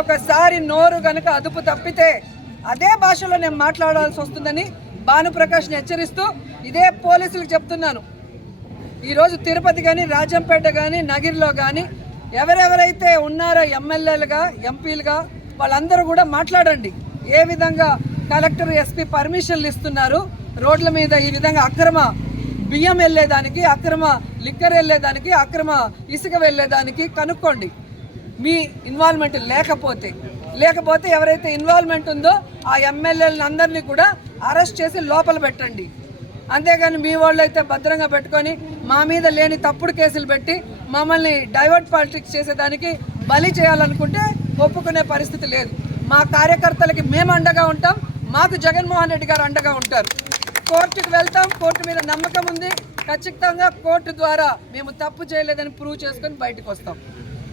ఇంకొకసారి నోరు గనుక అదుపు తప్పితే అదే భాషలో నేను మాట్లాడాల్సి వస్తుందని భానుప్రకాష్ని హెచ్చరిస్తూ ఇదే పోలీసులకు చెప్తున్నాను. ఈరోజు తిరుపతి కానీ రాజంపేట కానీ నగిరిలో కానీ ఎవరెవరైతే ఉన్నారో ఎమ్మెల్యేలుగా ఎంపీలుగా వాళ్ళందరూ కూడా మాట్లాడండి. ఏ విధంగా కలెక్టర్ ఎస్పీ పర్మిషన్లు ఇస్తున్నారు? రోడ్ల మీద ఈ విధంగా అక్రమ బియ్యం వెళ్ళేదానికి అక్రమ లిక్కర్ వెళ్ళేదానికి అక్రమ ఇసుక వెళ్ళేదానికి కనుక్కోండి. మీ ఇన్వాల్వ్మెంట్ లేకపోతే లేకపోతే ఎవరైతే ఇన్వాల్వ్మెంట్ ఉందో ఆ ఎమ్మెల్యేలను అందరినీ కూడా అరెస్ట్ చేసి లోపల పెట్టండి. అంతేగాని మీ వాళ్ళు అయితే భద్రంగా పెట్టుకొని మా మీద లేని తప్పుడు కేసులు పెట్టి మమ్మల్ని డైవర్ట్ పాలిటిక్స్ చేసేదానికి బలి చేయాలనుకుంటే ఒప్పుకునే పరిస్థితి లేదు. మా కార్యకర్తలకి మేము అండగా ఉంటాం మాకు జగన్మోహన్ రెడ్డి గారు అండగా ఉంటారు. కోర్టుకు వెళ్తాం కోర్టు మీద నమ్మకం ఉంది. ఖచ్చితంగా కోర్టు ద్వారా మేము తప్పు చేయలేదని ప్రూవ్ చేసుకొని బయటకు వస్తాం.